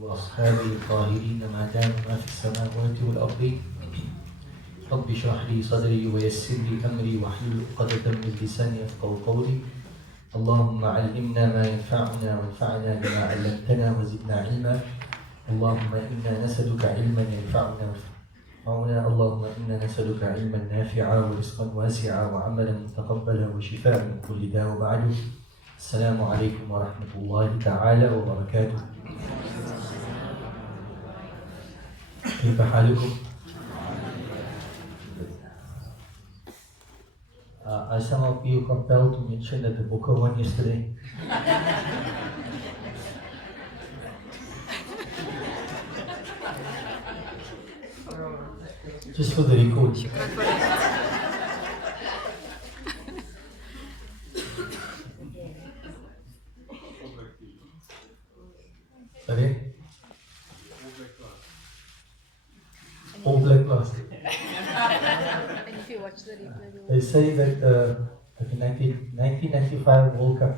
وأصحابه الطاهرين ما دام ما في السماوات والأرض رب اشرح لي صدري ويسر لي أمري واحلل عقدة من لساني يفقهوا قولي اللهم علمنا ما ينفعنا وانفعنا بما علمتنا وزدنا علما اللهم إنا نسألك علما ينفعنا وانفعنا اللهم إنا نسألك علما نافعا ورزقا واسعا وعملا متقبلا وشفاء من كل داء وبعد السلام عليكم ورحمة الله تعالى وبركاته. كيف حالكم؟ Are some of you compelled to mention that the Booker won yesterday? Just for the record. Sorry? All black class. And if you watch the replay, They say that at the 1995 World Cup,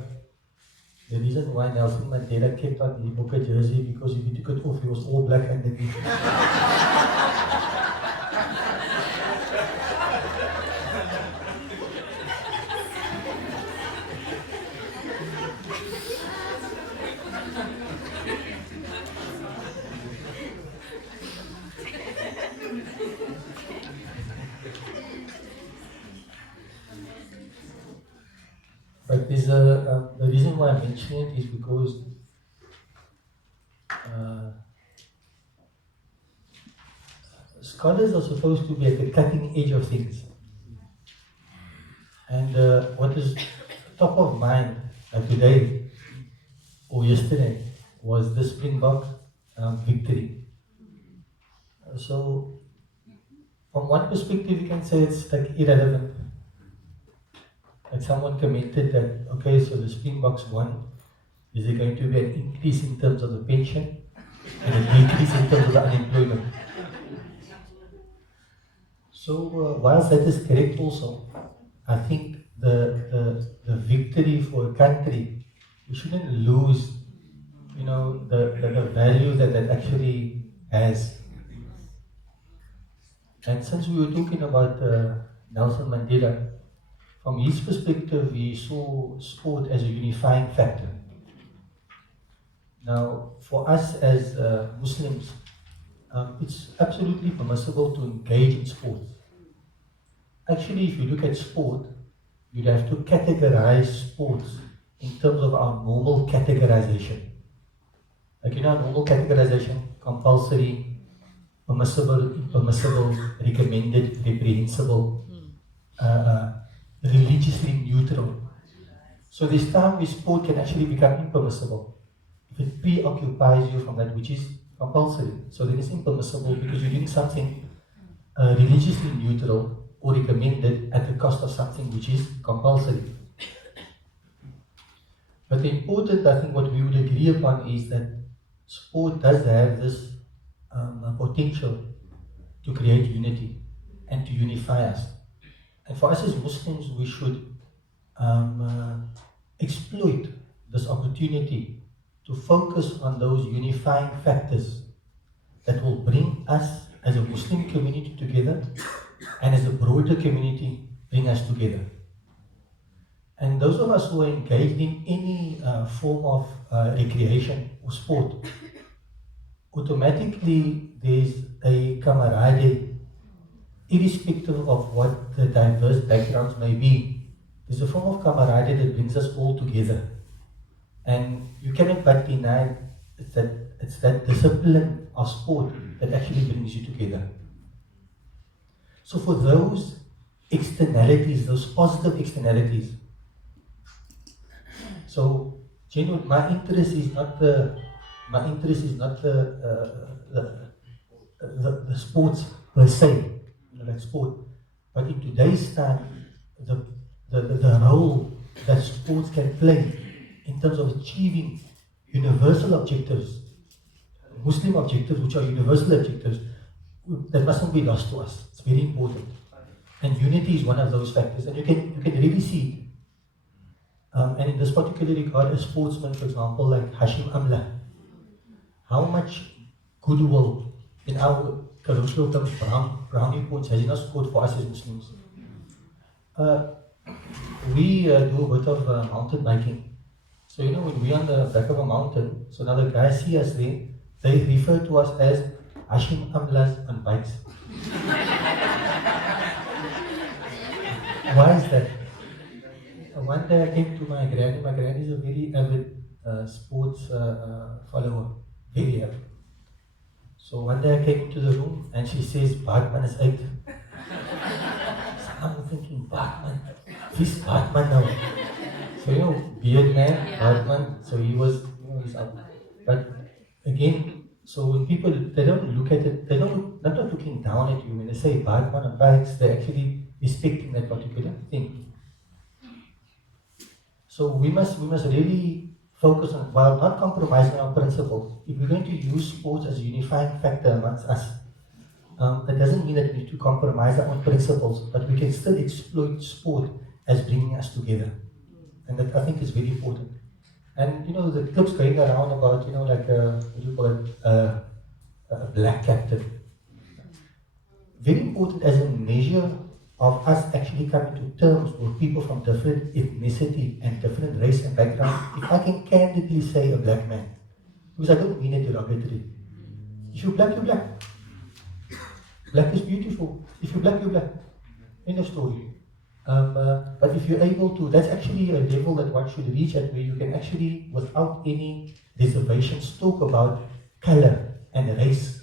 the reason why Nelson Mandela kept on the Booker jersey because if he took it off, he was all black underneath. But there's the reason why I mention it is because scholars are supposed to be at the cutting edge of things. And what is top of mind today or yesterday was the Springbok victory. So, from one perspective, you can say it's like irrelevant. Like someone commented that, okay, so the Springboks won. Is there going to be an increase in terms of the pension and a decrease in terms of the unemployment? So, whilst that is correct also, I think the victory for a country, we shouldn't lose, the value that actually has. And since we were talking about Nelson Mandela, from his perspective, he saw sport as a unifying factor. Now, for us as Muslims, it's absolutely permissible to engage in sport. Actually, if you look at sport, you'd have to categorize sports in terms of our normal categorization. Like, normal categorization, compulsory, permissible, impermissible, recommended, reprehensible, religiously neutral. So this time where sport can actually become impermissible if it preoccupies you from that which is compulsory. So then it's impermissible because you're doing something religiously neutral or recommended at the cost of something which is compulsory. But the important, I think, what we would agree upon is that sport does have this potential to create unity and to unify us. And for us as Muslims, we should exploit this opportunity to focus on those unifying factors that will bring us as a Muslim community together and as a broader community bring us together. And those of us who are engaged in any form of recreation or sport, automatically there's a camaraderie. Irrespective of what the diverse backgrounds may be, there's a form of camaraderie that brings us all together. And you cannot but deny it's that discipline of sport that actually brings you together. So for those externalities, those positive externalities, so genuine, my interest is not the sports per se. Like sport, but in today's time, the role that sports can play in terms of achieving universal objectives, Muslim objectives, which are universal objectives, that mustn't be lost to us. It's very important, and unity is one of those factors, and you can really see it. And in this particular regard, a sportsman, for example, like Hashim Amla, how much goodwill in our colloquial terms, brownie points has he not scored for us as Muslims? We do a bit of mountain biking. So when we're on the back of a mountain, so now the guys see us there, they refer to us as Hashim Amlas on bikes. Why is that? One day I came to my granny. My granny is a very avid sports follower, very avid. So one day I came into the room and she says, Batman is out. So I'm thinking, Batman? Who's Batman now? So beard man, Batman, so he was, he's up. But again, so when people, they don't look at it, they're not looking down at you. When they say Batman on bikes, they're actually respecting that particular thing. So we must really focus on, while not compromising our principles. If we're going to use sports as a unifying factor amongst us, that doesn't mean that we need to compromise our own principles, but we can still exploit sport as bringing us together. And that I think is very important. And the clips going around about, like what do you call it, a black captain. Very important as a measure of us actually coming to terms with people from different ethnicity and different race and background. If I can candidly say a black man, because I don't mean it derogatory. If you're black, you're black. Black is beautiful. If you're black, you're black. End of story. But if you're able to, that's actually a level that one should reach at where you can actually, without any reservations, talk about color and race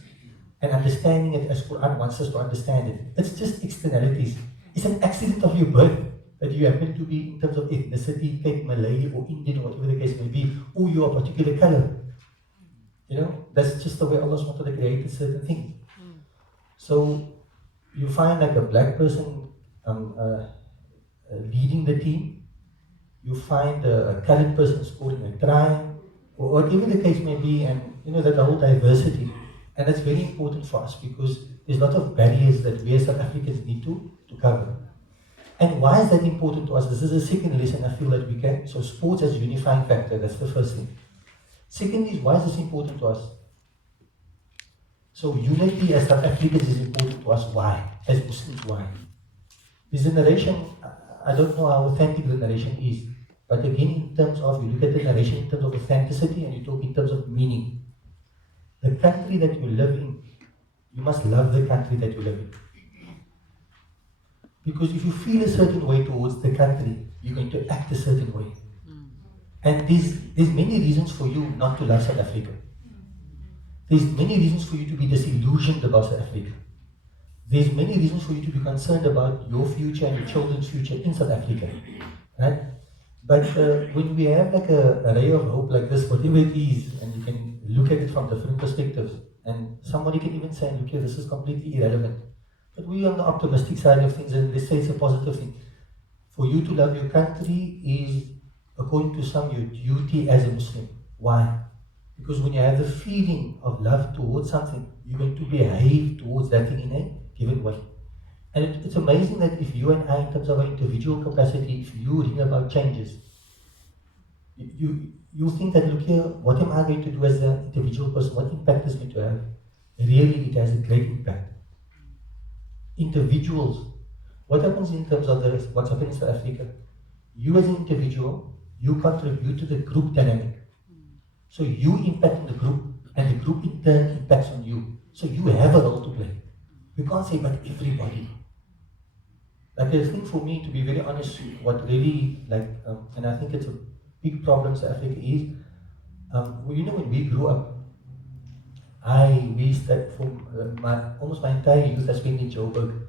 and understanding it as Quran wants us to understand it. It's just externalities. It's an accident of your birth that you happen to be in terms of ethnicity, Cape Malay or Indian or whatever the case may be, or you're a particular color. That's just the way Allah SWT created certain things. So you find like a black person leading the team, you find a colored person scoring a try, or whatever the case may be, and that whole diversity. And that's very important for us because there's a lot of barriers that we as South Africans need to cover. And why is that important to us? This is the second lesson I feel that we can. So sports as a unifying factor, that's the first thing. Second is, why is this important to us? So unity as South Africans is important to us. Why? As Muslims, why? This generation, I don't know how authentic the narration is, but again, in terms of, you look at the narration in terms of authenticity and you talk in terms of meaning. The country that you live in, you must love the country that you live in. Because if you feel a certain way towards the country, you're going to act a certain way. And there's many reasons for you not to love South Africa. There's many reasons for you to be disillusioned about South Africa. There's many reasons for you to be concerned about your future and your children's future in South Africa. Right? But when we have like a ray of hope like this, whatever it is, and you can look at it from different perspectives, and somebody can even say, look here, this is completely irrelevant. But we are on the optimistic side of things, and let's say it's a positive thing. For you to love your country is, according to some, your duty as a Muslim. Why? Because when you have the feeling of love towards something, you're going to behave towards that thing in a given way. And it's amazing that if you and I, in terms of our individual capacity, if you ring about changes, you think that, look here, what am I going to do as an individual person? What impact is it going to have? Really, it has a great impact. Individuals, what happens in terms of what's happening in South Africa? You as an individual, you contribute to the group dynamic. So you impact on the group, and the group in turn impacts on you. So you have a role to play. You can't say, but everybody. Like the thing for me, to be very honest, what really, and I think it's a big problem in South Africa is, when we grew up, we stayed for almost my entire youth I spent in Joburg.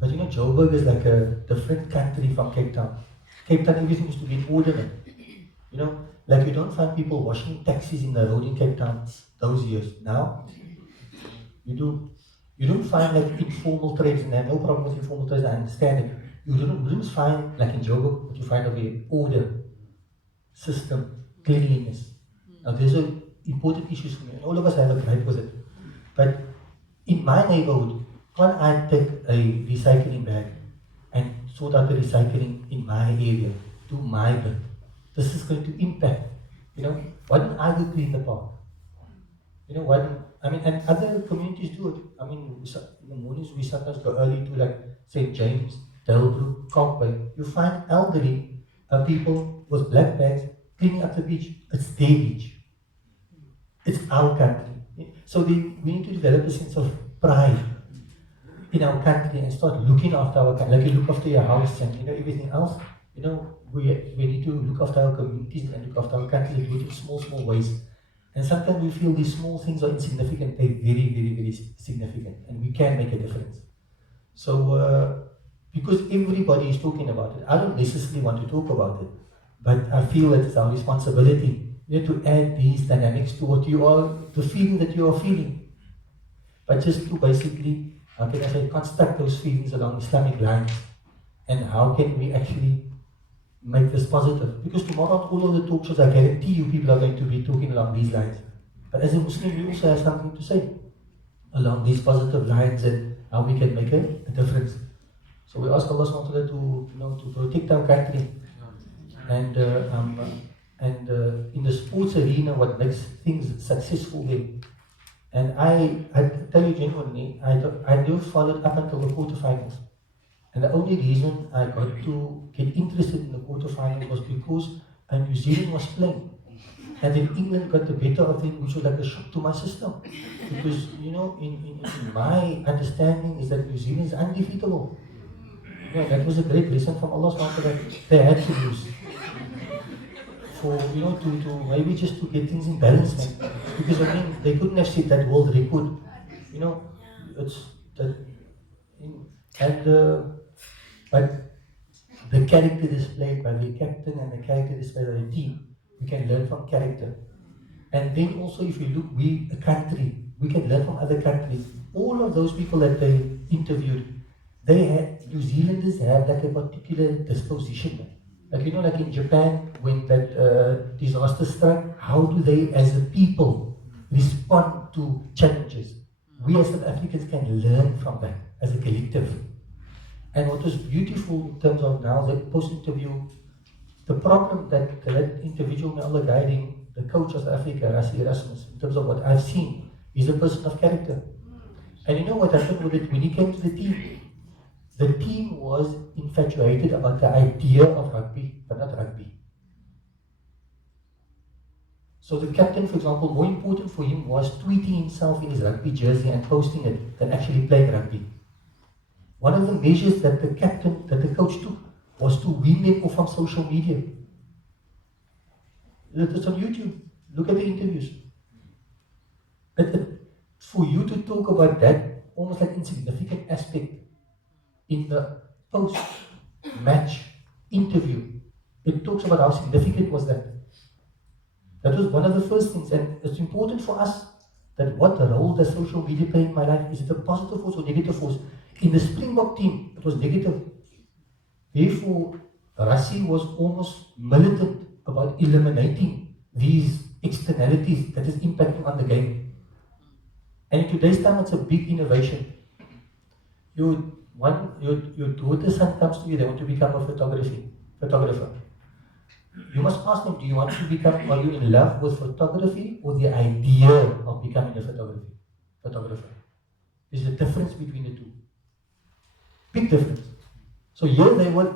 But Joburg is like a different country from Cape Town. Cape Town, everything used to be in order. Like you don't find people washing taxis in the road in Cape Town those years. Now, you do. You don't find like informal trades, and I have no problem with informal trades, I understand it. You don't find, like in Joburg, what you find over here, order, system, cleanliness. Now these are important issues for me, and all of us have a gripe with it. But in my neighborhood, can't I take a recycling bag and sort out the recycling in my area, do my bit? This is going to impact, why don't I go clean the park? You know what? I mean, and other communities do it. I mean, in the mornings we sometimes go early to like St. James, Delbrook, Cockbay. You find elderly people with black bags cleaning up the beach. It's their beach. It's our country. So we need to develop a sense of pride in our country and start looking after our country. Like you look after your house and everything else. We need to look after our communities and look after our country and do it in small ways. And sometimes we feel these small things are insignificant. They're very significant, and we can make a difference. So because everybody is talking about it, I don't necessarily want to talk about it, but I feel that it's our responsibility to add these dynamics to what you are, the feeling that you are feeling. But just to basically, how can I say, construct those feelings along Islamic lines, and how can we actually make this positive? Because tomorrow on all of the talk shows, I guarantee you people are going to be talking along these lines. But as a Muslim, we also have something to say along these positive lines and how we can make a difference. So we ask Allah subhanahu wa ta'ala to protect our country. And in the sports arena, what makes things successful there. And I tell you genuinely, I never followed up until the quarterfinals. And the only reason I got to get interested in the quarterfinals was because New Zealand was playing. And then England got the better of them, which was like a shock to my system. Because, in my understanding is that New Zealand is undefeatable. That was a great lesson from Allah subhanahu wa ta'ala. They had to lose. For, to maybe just to get things in balance, man. Because they couldn't have set that world record. It's that, but the character displayed by the captain and the character displayed by the team, we can learn from character. And then also, if you look, a country, we can learn from other countries. All of those people that they interviewed, New Zealanders have like a particular disposition. Like in Japan, when that disaster struck, how do they, as a people, respond to challenges? We as South Africans can learn from that as a collective. And what was beautiful in terms of now the post-interview, the problem that individual, may Allah guiding, the coach of Africa, Erasmus, in terms of what I've seen, is a person of character. And you know what happened with it when he came to the team? The team was infatuated about the idea of rugby, but not rugby. So the captain, for example, more important for him was tweeting himself in his rugby jersey and posting it than actually playing rugby. One of the measures that the coach took, was to wean them off from social media. It's on YouTube. Look at the interviews. For you to talk about that, almost like insignificant aspect, in the post-match interview, it talks about how significant was that. That was one of the first things, and it's important for us that what role does social media play in my life? Is it a positive force or negative force? In the Springbok team, it was negative. Therefore, Rassie was almost militant about eliminating these externalities that is impacting on the game. And in today's time, it's a big innovation. Your daughter's son comes to you, they want to become a photographer. You must ask them, are you in love with photography or the idea of becoming a photographer? There's a difference between the two. Big difference. So here they were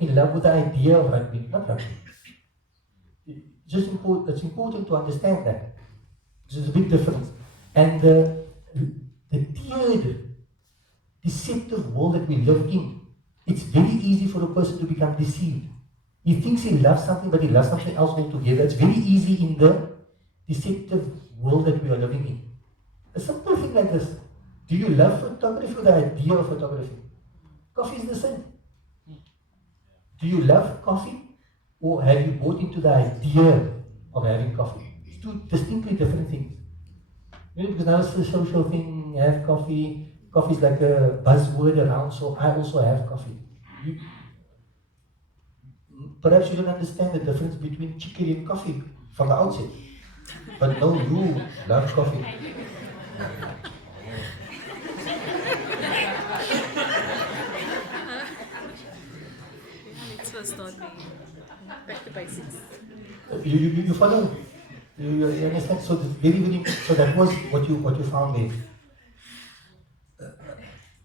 in love with the idea of rugby, not rugby. It's important to understand that. There's a big difference. And the tiered, deceptive world that we live in, it's very easy for a person to become deceived. He thinks he loves something, but he loves something else altogether. It's very easy in the deceptive world that we are living in. A simple thing like this. Do you love photography or the idea of photography? Coffee is the same. Do you love coffee or have you bought into the idea of having coffee? It's two distinctly different things. Because now it's a social thing, have coffee. Coffee is like a buzzword around, so I also have coffee. Perhaps you don't understand the difference between chicory and coffee from the outset. But no, you love coffee. It's first taught me back to basics. You follow? You understand? So so that was what you found there.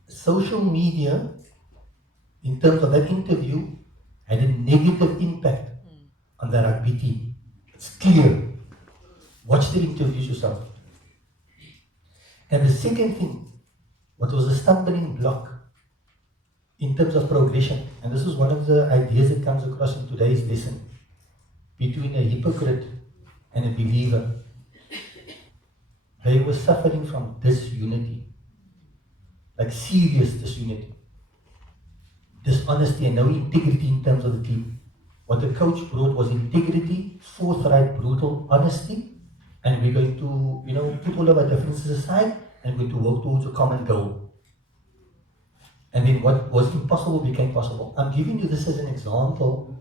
Social media, in terms of that interview, had a negative impact on the rugby team. It's clear. Watch the interviews yourself. And the second thing, what was a stumbling block in terms of progression, and this is one of the ideas that comes across in today's lesson, between a hypocrite and a believer. They were suffering from disunity, like serious disunity, dishonesty, and no integrity in terms of the team. What the coach brought was integrity, forthright, brutal honesty, and we're going to, put all of our differences aside and we're going to work towards a common goal. And then what was impossible became possible. I'm giving you this as an example.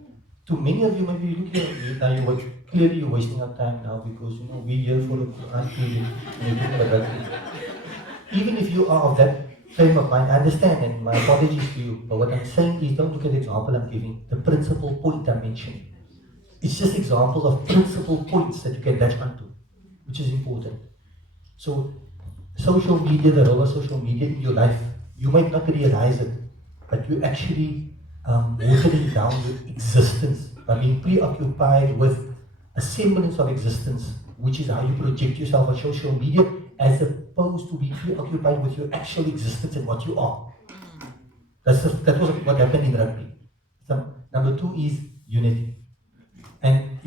To many of you, maybe you look here, now clearly you're wasting our time now because we're here for the Quran period and you're talking about rugby. Even if you are of that frame of mind, I understand, and my apologies to you, but what I'm saying is don't look at the example I'm giving, the principal point I'm mentioning. It's just examples of principal points that you can latch onto, which is important. So, social media, the role of social media in your life, you might not realize it, but you actually watering down your existence by being preoccupied with a semblance of existence, which is how you project yourself on social media, as opposed to being preoccupied with your actual existence and what you are. That was what happened in rugby. Number two is unity. And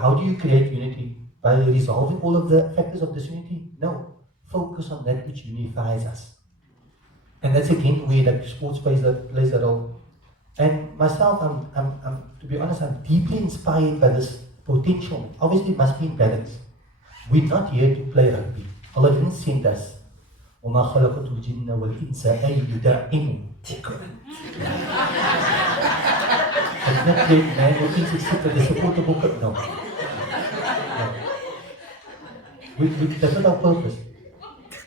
how do you create unity? By resolving all of the factors of disunity? No. Focus on that which unifies us. And that's again where that sports plays a role. And myself, I'm to be honest, I'm deeply inspired by this potential. Obviously, it must be in balance. We're not here to play rugby. Allah didn't send us. وَمَا خَلَقَتُ الْجِنَّ وَالْإِنسَ أَن يُدَعِّمُوا. I did not create man or things except that they support the book. No. That's not our purpose.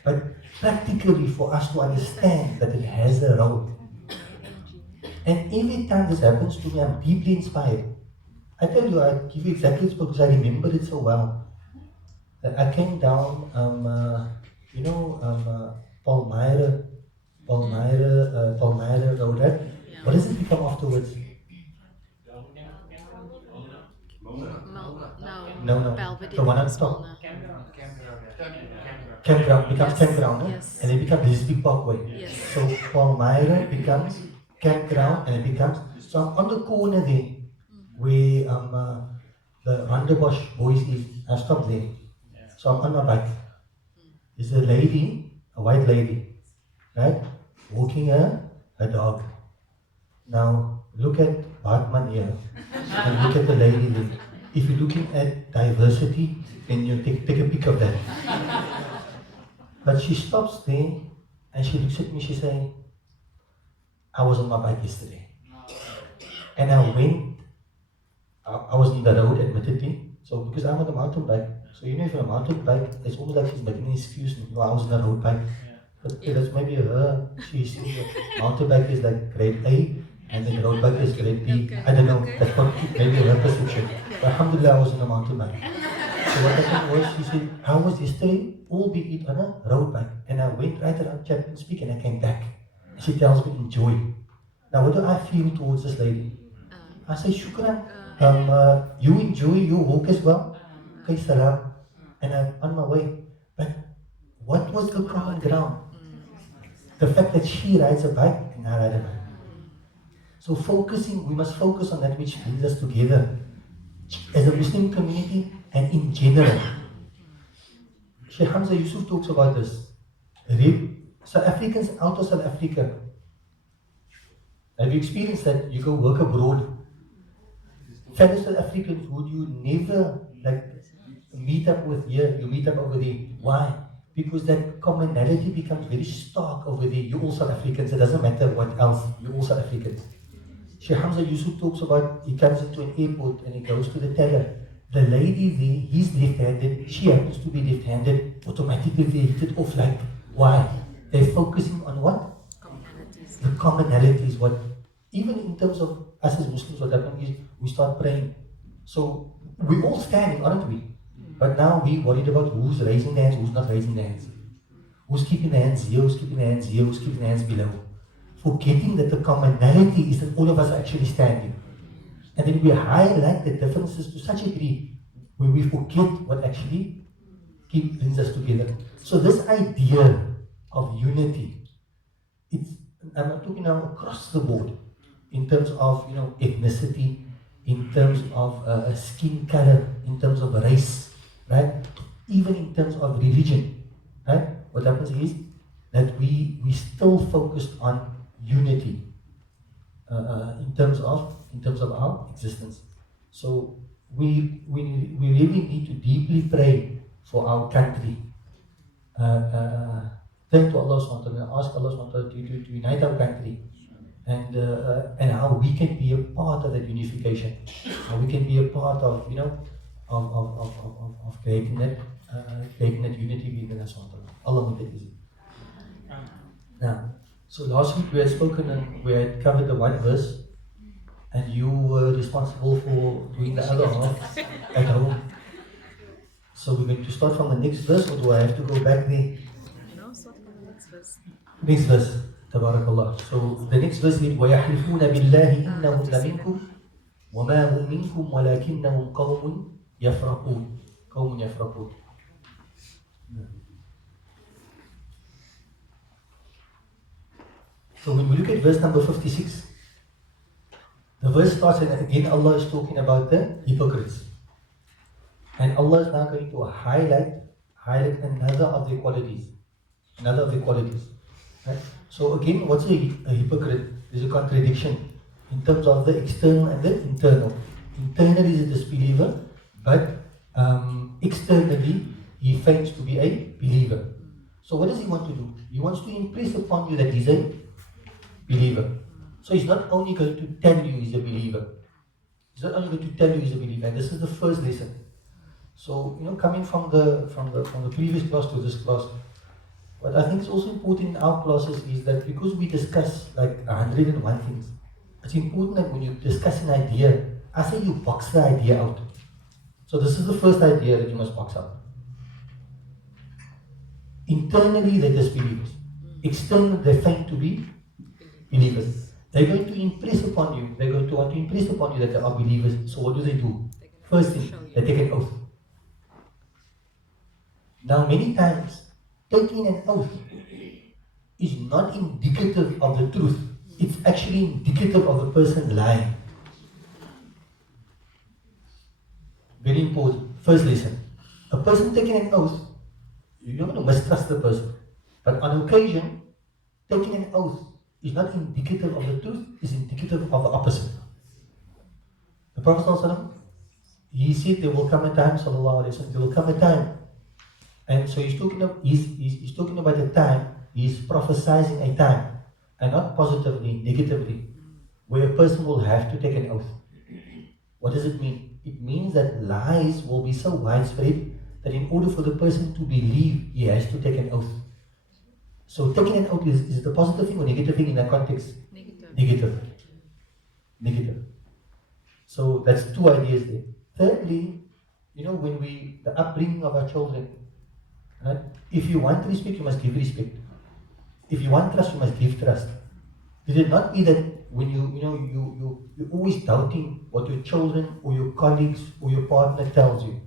But practically for us to understand that it has a role. And every time this happens to me, I'm deeply inspired. I tell you, I give you exactly this because I remember it so well. That I came down, Palmyra Road, right? What does it become afterwards? No. The one on top. Campground becomes campground, no? Yes. And it becomes Lisbon Parkway. Yes. So Palmyra becomes campground and it becomes, so I'm on the corner there where the Randebosch boys is. I stopped there. So I'm on my bike. There's a lady, a white lady, right? Walking a dog. Now look at Batman here and look at the lady there. If you're looking at diversity, then you take a pic of that. But she stops there and she looks at me, she says, I was on my bike yesterday. And I was in the road admittedly. So because I'm on a mountain bike, so if you're on a mountain bike, it's almost like she's making an excuse. I was on a road bike. But that's maybe her. She's mountain bike is like grade A and then road bike is grade B. Okay. I don't know. That's what maybe her perception. But alhamdulillah, I was on a mountain bike. So what happened was, she said, I was yesterday, albeit on a road bike, and I went right around Champions Peak and I came back. And she tells me, enjoy. Now what do I feel towards this lady? I say, shukran. You enjoy your walk as well. Okay, salam. And I'm on my way. But what was the common ground? The fact that she rides a bike and I ride a bike. So we must focus on that which brings us together as a Muslim community and in general. Sheikh Hamza Yusuf talks about this. South Africans out of South Africa. Have you experienced that? You go work abroad. Fellow South Africans, would you never meet up with here, you meet up over there. Why? Because that commonality becomes very stark over there. You're all South Africans, it doesn't matter what else, you're all South Africans. Sheikh Hamza Yusuf talks about, he comes into an airport and he goes to the teller. The lady there, he's left-handed, she happens to be left-handed, automatically they hit it off like, why? They're focusing on what? Commonalities. The commonalities, what, even in terms of us as Muslims, what happens is we start praying. So we're all standing, aren't we? But now we worried about who's raising the hands, who's not raising the hands. Who's keeping the hands here, who's keeping the hands here, who's keeping the hands below. Forgetting that the commonality is that all of us are actually standing. And then we highlight the differences to such a degree where we forget what actually brings us together. So this idea of unity, I'm talking now across the board, in terms of ethnicity, in terms of skin color, in terms of race, right? Even in terms of religion, right? What happens is that we still focused on unity in terms of our existence. So we really need to deeply pray for our country. Turn to Allah subhanahu wa ta'ala, ask Allah subhanahu wa ta'ala to unite our country, and how we can be a part of that unification, how we can be a part of creating that unity between us. Allah make it easy. Now, so last week we had spoken and we had covered the one verse, and you were responsible for doing the other half at home. So we're going to start from the next verse, or do I have to go back there? No, start from the next verse. Next verse, Tabarakallah. So the next verse is وَيَحْلِفُونَ بِاللَّهِ إِنَّهُمْ لَمِنْكُمْ وَمَا هُمْ مِنْكُمْ وَلَكِنَّهُمْ قَوْمٌ يَفْرَقُونَ. So when we look at verse number 56, the verse starts, and again Allah is talking about the hypocrites. And Allah is now going to highlight another of the qualities. Right? So again, what's a hypocrite? There's a contradiction in terms of the external and the internal. Internally is a disbeliever, but externally he feigns to be a believer. So what does he want to do? He wants to impress upon you that he's a believer. So he's not only going to tell you he's a believer. And this is the first lesson. So coming from the previous class to this class, what I think is also important in our classes is that because we discuss like 101 things, it's important that when you discuss an idea, I say you box the idea out. So this is the first idea that you must box out. Internally they're disbelievers. Externally they feign to be believers. They're going to impress upon you. They're going to want to impress upon you that they are believers. So what do? First thing, they take an oath. Now many times, taking an oath is not indicative of the truth. It's actually indicative of a person lying. Very important. First lesson. A person taking an oath, you're going to mistrust the person. But on occasion, taking an oath is not indicative of the truth, it's indicative of the opposite. The Prophet ﷺ, he said there will come a time, there will come a time. And so he's talking about a time, he's prophesizing a time, and not positively, negatively, where a person will have to take an oath. What does it mean? It means that lies will be so widespread that in order for the person to believe, he has to take an oath. So taking an oath is the positive thing or negative thing in that context? Negative. So that's two ideas there. Thirdly, when the upbringing of our children, right? If you want respect, you must give respect. If you want trust, you must give trust. It should not be that when you're always doubting what your children or your colleagues or your partner tells you.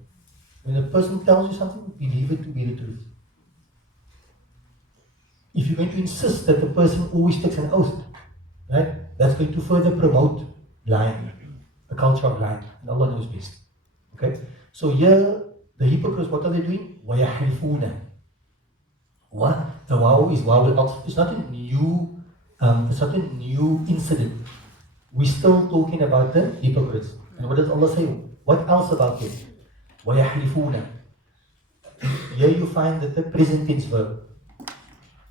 When a person tells you something, believe it to be the truth. If you're going to insist that the person always takes an oath, right, that's going to further promote lying, a culture of lying, and Allah knows best. Okay? So here, the hypocrites, what are they doing? وَيَحْلِفُونَ. What? The wow is wow al-atf. It's not a new incident. We're still talking about the hypocrites. And what does Allah say? What else about them? وَيَحْلِفُونَ. Here you find that the present tense verb.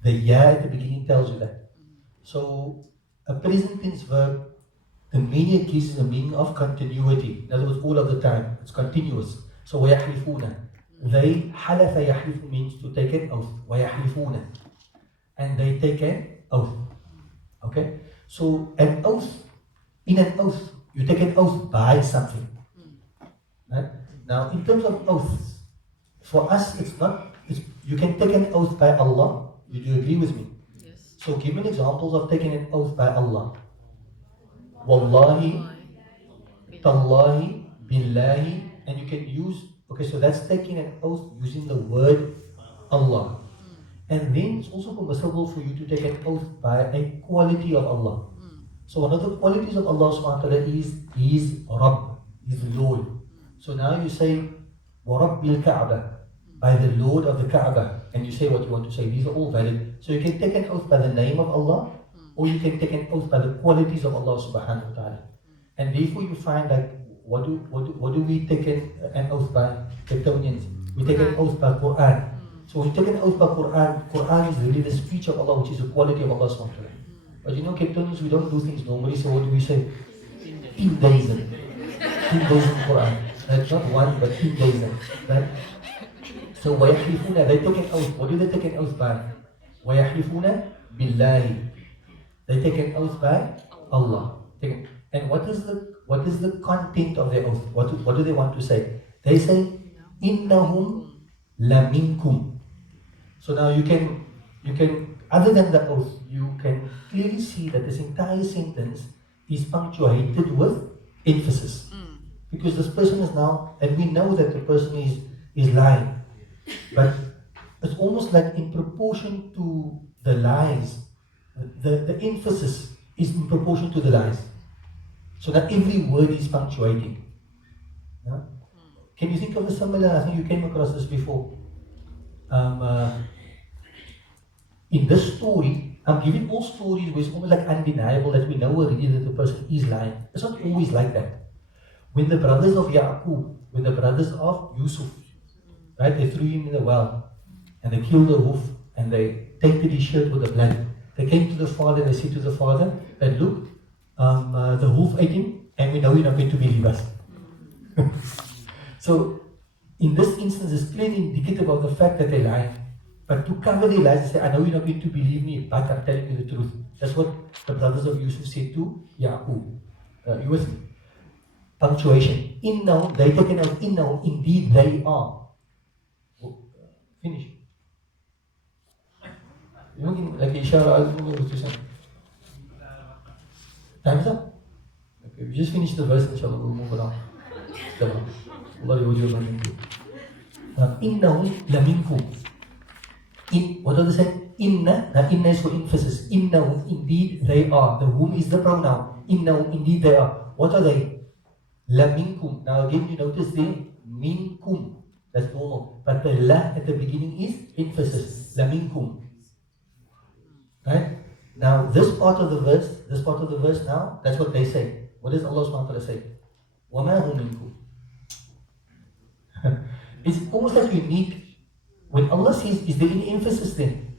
The ya at the beginning tells you that. So a present tense verb, the meaning it gives is the meaning of continuity. In other words, all of the time. It's continuous. So وَيَحْلِفُونَ. They حَلَفَ يَحْلِفُ means to take an oath. وَيَحْلِفُونَ. And they take an oath. Okay? So an oath, in an oath, you take an oath by something. Right? Now in terms of oaths, For us, it's not, you can take an oath by Allah. You do agree with me? Yes. So give me examples of taking an oath by Allah. Wallahi, Tallahi, Billahi, and you can use, okay, so that's taking an oath using the word Allah. And then it's also permissible for you to take an oath by a quality of Allah. So one of the qualities of Allah subhanahu wa ta'ala is He is Rabb, He is Lord. So now you say, وَرَبِّ الْكَعْبَةِ, by the Lord of the Kaaba, and you say what you want to say. These are all valid. So you can take an oath by the name of Allah, or you can take an oath by the qualities of Allah subhanahu wa ta'ala. And therefore you find like, what do we take an oath by? Capetonians. We take an oath by Quran. So when you take an oath by Quran, Quran is really the speech of Allah, which is the quality of Allah subhanahu wa ta'ala. But you know, Capetonians, we don't do things normally, so what do we say? 10 days in. 10 days in Quran. That's not one, but 10 days in. Right? So وَيَحْلِفُونَ, they take an oath. What do they take an oath by? وَيَحْلِفُونَ بِاللَّهِ, they take an oath by Allah. And what is the content of their oath? What do they want to say? They say, إِنَّهُمْ لَمِنْكُمْ. So now you can, other than the oath, you can clearly see that this entire sentence is punctuated with emphasis. Because this person is now, and we know that the person is lying. But it's almost like in proportion to the lies, the emphasis is in proportion to the lies. So that every word is punctuating. Yeah? Can you think of a similar, I think you came across this before. In this story, I'm giving all stories where it's almost like undeniable that we know already that the person is lying. It's not always like that. When the brothers of Yaqub, when the brothers of Yusuf, right, they threw him in the well, and they killed the wolf, and they tainted his shirt with the blood. They came to the father, and they said to the father that, look, the wolf ate him, and we know you're not going to believe us. So, in this instance, it's clearly indicative of the fact that they're lying. But to cover their lies, they say, I know you're not going to believe me, but I'm telling you the truth. That's what the brothers of Yusuf said to Yaqub. You with me? Punctuation. Innahum, they take it out. Innahum, indeed they are. Finish. يمكن like إشارة أو time's up. Okay, we just finished the verse. Inshallah, we'll move on. Allah yujibu minkum. Innahum laminkum. In what does it say? Inna. That inna is for emphasis. Innahum, indeed they are. The whom is the pronoun. Innahum, indeed they are. What are they? Laminkum. Now again, you notice there minkum. That's normal. But the la at the beginning is emphasis. Laminkum. Right? Now this part of the verse now, that's what they say. What does Allah subhanahu wa ta'ala say? وَمَا هُمْ مِنْكُمْ. It's almost like unique. When Allah says, is there any emphasis then?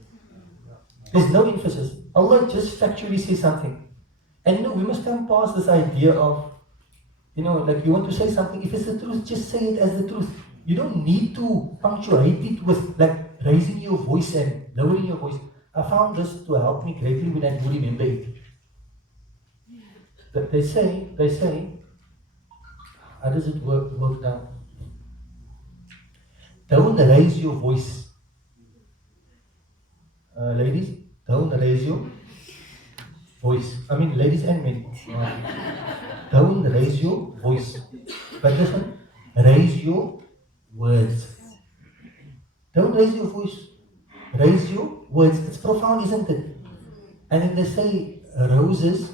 There's no emphasis. Allah just factually says something. And you know, we must come past this idea of, you know, like you want to say something, if it's the truth, just say it as the truth. You don't need to punctuate it with like raising your voice and lowering your voice. I found this to help me greatly when I do remember it. But they say, how does it work now? Don't raise your voice. Ladies, don't raise your voice. I mean, ladies and men. Don't raise your voice. But listen, raise your words. Don't raise your voice. Raise your words. It's profound, isn't it? And then they say roses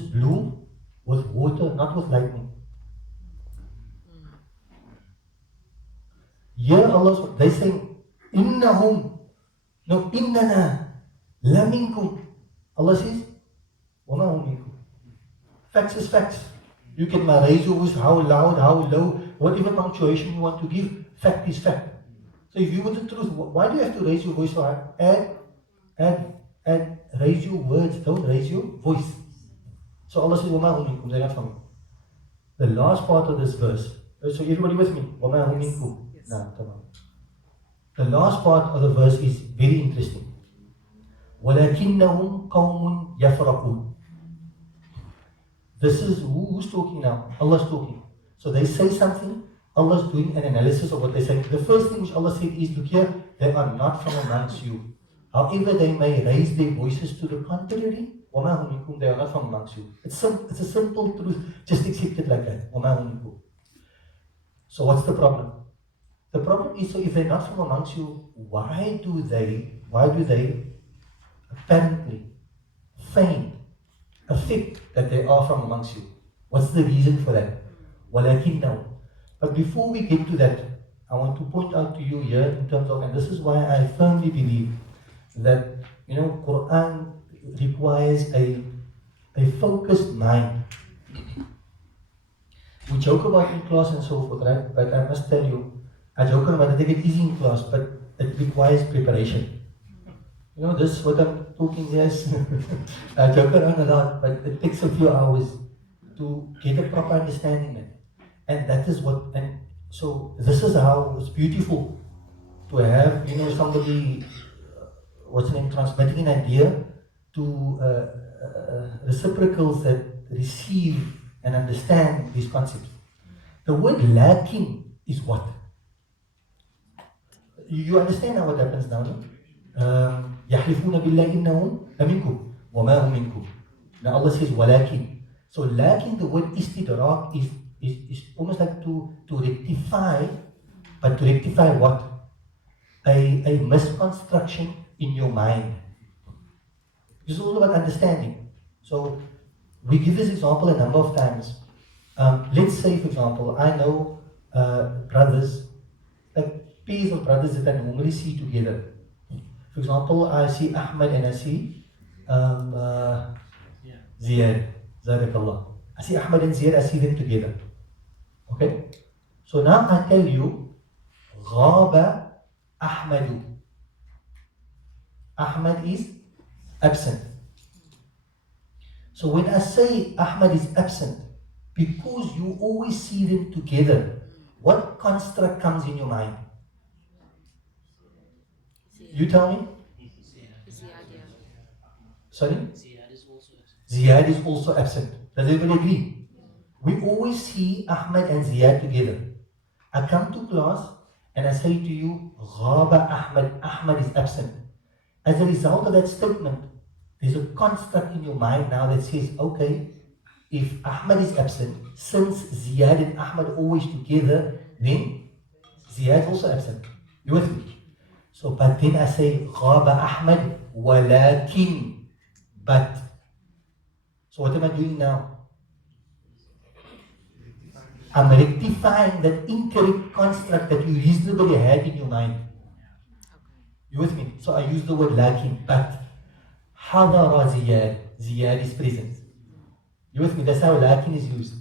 bloom with water, not with lightning. Here Allah, they say, innahum, no, innana, la minkum. Allah says, wama hum minkum. Facts is facts. You can raise your voice, how loud, how low, whatever punctuation you want to give, fact is fact. So if you want the truth, why do you have to raise your voice so high? Add, raise your words, don't raise your voice. So Allah says, wama hum minkum, they're not from you. The last part of this verse, so everybody with me, wama hum minkum. No, the last part of the verse is very interesting. وَلَكِنَّهُمْ قَوْمٌ يَفْرَقُونَ. This is who's talking now? Allah's talking. So they say something. Allah is doing an analysis of what they say. The first thing which Allah said is, look here, they are not from amongst you. However, they may raise their voices to the contrary. وَمَا هُمْ مِنْكُمْ, they are not from amongst you. It's a simple truth. Just accept it like that. وَمَا هُمْ مِنْكُمْ. So what's the problem? The problem is, so if they're not from amongst you, why do they apparently feign, affect that they are from amongst you? What's the reason for that? وَلَكِنْ now. But before we get to that, I want to point out to you here in terms of, and this is why I firmly believe that, Quran requires a focused mind. We joke about in class and so forth, right? But I must tell you, I joke about it, I take it easy in class, but it requires preparation. This what I'm talking, yes, I joke around a lot, but it takes a few hours to get a proper understanding of it. And that is what, and so this is how it's beautiful to have, somebody, transmitting an idea to reciprocals that receive and understand these concepts. The word lacking is what? You understand now what happens now, no? يَحْلِفُونَ بِاللَّهِ إِنَّهُمْ لَمِنْكُمْ وَمَا هُمْ مِنْكُمْ. Now Allah says walakin. So lacking, the word istidrak is almost like to rectify, but to rectify what? A misconstruction in your mind. It's all about understanding. So we give this example a number of times. Let's say, for example, I know brothers, like pairs of brothers that I normally see together. For example, I see Ahmed and I see Ziyad. Zadakallah. I see Ahmed and Ziyad, I see them together. Okay? So now I tell you, غاب Ahmadu. Ahmad is absent. So when I say Ahmad is absent, because you always see them together, what construct comes in your mind? You tell me? Sorry? Ziyad is also absent. Does everybody agree? We always see Ahmad and Ziyad together. I come to class and I say to you, Ghaba Ahmad, Ahmad is absent. As a result of that statement, there's a construct in your mind now that says, okay, if Ahmad is absent, since Ziyad and Ahmad are always together, then Ziyad is also absent. You with me? So, but then I say, Ghaba Ahmad, walakin, but. So what am I doing now? I'm rectifying that incorrect construct that you reasonably had in your mind. You with me? So I use the word lakin, but. Hadara Ziyad, Ziyad is present. You with me? That's how lakin is used.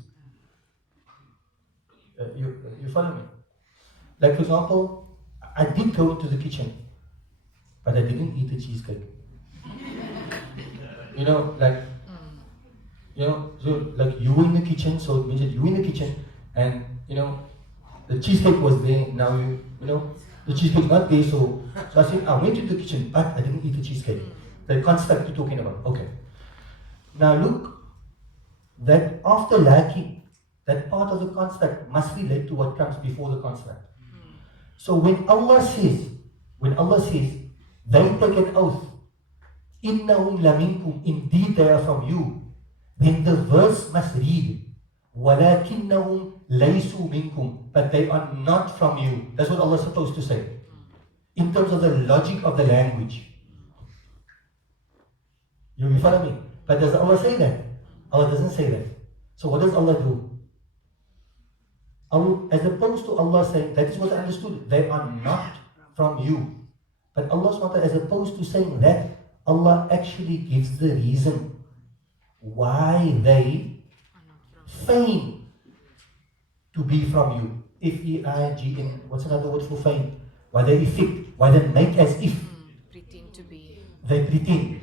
You follow me? Like for example, I did go into the kitchen, but I didn't eat the cheesecake. So like you were in the kitchen, so it means that you were in the kitchen, and the cheesecake was there. Now the cheesecake is not there, so I said I went into the kitchen, but I didn't eat the cheesecake. The construct you're talking about. Okay. Now look, that after lacking, that part of the construct must relate to what comes before the construct. So when Allah says, they take an oath, innahum laminkum, indeed they are from you, then the verse must read, walakinnahum laysu minkum, but they are not from you. That's what Allah is supposed to say. In terms of the logic of the language. You follow me? But does Allah say that? Allah doesn't say that. So what does Allah do? As opposed to Allah saying, that is what I understood, they are not from you. But Allah, as opposed to saying that, Allah actually gives the reason why they feign to be from you. F-E-I-G-N, what's another word for feign? Why they effect, why they make as if. Pretend to be. They pretend.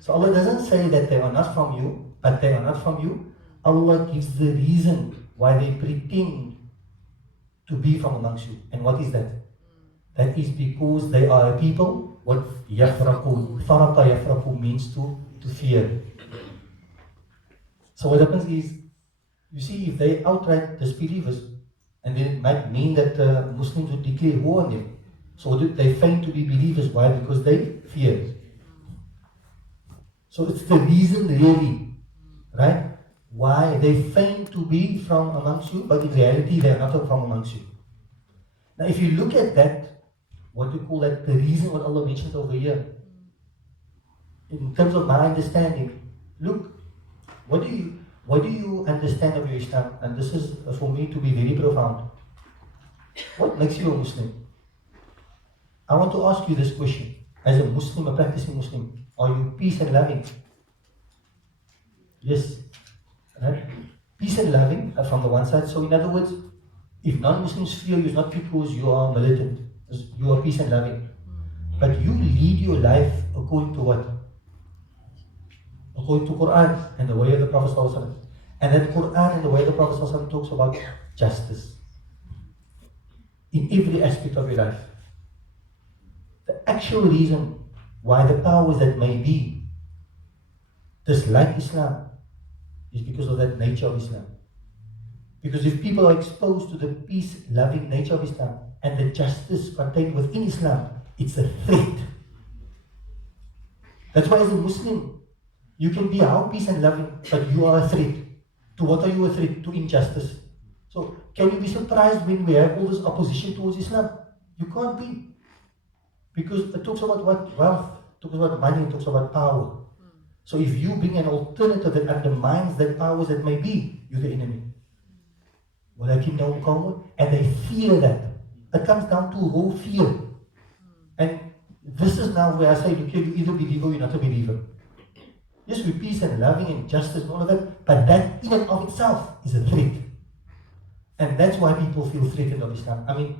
So Allah doesn't say that they are not from you, but they are not from you. Allah gives the reason why they pretend to be from amongst you. And what is that? That is because they are a people, what yafraqun. Faraqa yafraqun means to fear. So what happens is, you see, if they outright disbelievers, And then it might mean that Muslims would declare war on them. So they feign to be believers. Why? Because they fear. So it's the reason really, right? Why they feign to be from amongst you, but in reality they are not from amongst you. Now if you look at that, what you call that, the reason what Allah mentions over here, in terms of my understanding, look, what do you understand of your Islam? And this is for me to be very profound. What makes you a Muslim? I want to ask you this question. As a Muslim, a practicing Muslim, are you peace and loving? Yes. Right? Peace and loving from the one side. So in other words, if non-Muslims fear you, it's not because you are militant. You are peace and loving. But you lead your life according to what? According to Quran and the way of the Prophet ﷺ. And that Quran and the way of the Prophet ﷺ talks about justice in every aspect of your life. The actual reason why the powers that may be dislike Islam is because of that nature of Islam. Because if people are exposed to the peace-loving nature of Islam and the justice contained within Islam, it's a threat. That's why as a Muslim, you can be how peace and loving, but you are a threat. To what are you a threat? To injustice. So can you be surprised when we have all this opposition towards Islam? You can't be. Because it talks about what? Wealth, it talks about money, it talks about power. So if you bring an alternative that undermines that powers that may be, you're the enemy. And they fear that. It comes down to raw fear. And this is now where I say, look here, you either believe or you're not a believer. Yes, we're peace and loving and justice and all of that, but that in and of itself is a threat. And that's why people feel threatened of Islam. I mean,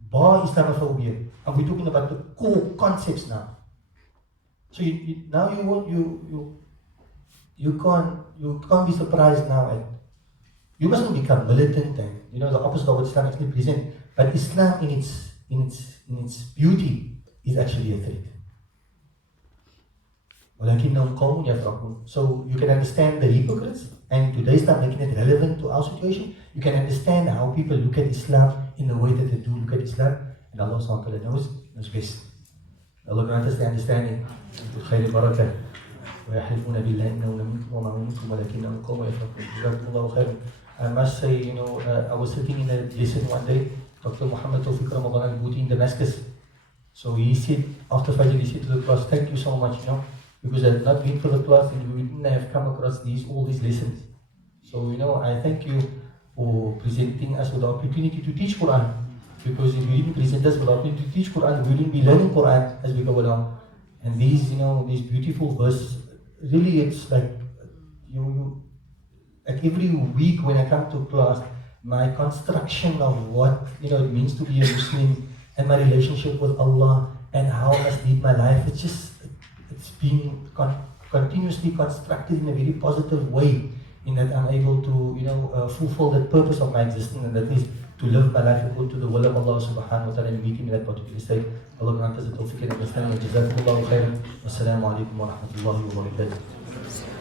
bar Islamophobia, and we're talking about the core concepts now. So now you can't be surprised now. And you mustn't become militant and the opposite of what Islam actually presents. But Islam in its beauty is actually a threat. So you can understand the hypocrites, and today's time making it relevant to our situation. You can understand how people look at Islam in the way that they do look at Islam, and Allah SWT knows best. Allah grant us the understanding. خير بركة ويحلفون بالله إنه لمنكم وما منكم ولكنهم قوم يفرقون. جزاكم الله خيرا. I must say, I was sitting in a lesson one day, Dr. Muhammad Tawfiq Ramadan al-Bouti in Damascus. So he said, after Fajr, he said to the class, thank you so much, because I had not been for the class and we wouldn't have come across all these lessons. So, I thank you for presenting us with the opportunity to teach Quran. Because if you didn't present us with the opportunity to teach Quran, we wouldn't be learning Quran as we go along. And these beautiful verses, really it's like, like every week when I come to class, my construction of what it means to be a Muslim and my relationship with Allah and how I must lead my life, it's been continuously constructed in a very positive way, in that I'm able to fulfill the purpose of my existence, and that is to live my life according to the will of Allah subhanahu wa ta'ala and meet Him in that particular state. Allah grant us the tawfiq and understanding. Jazakumullahu khairan. Wassalamu alaikum wa rahmatullahi wa barakatuh.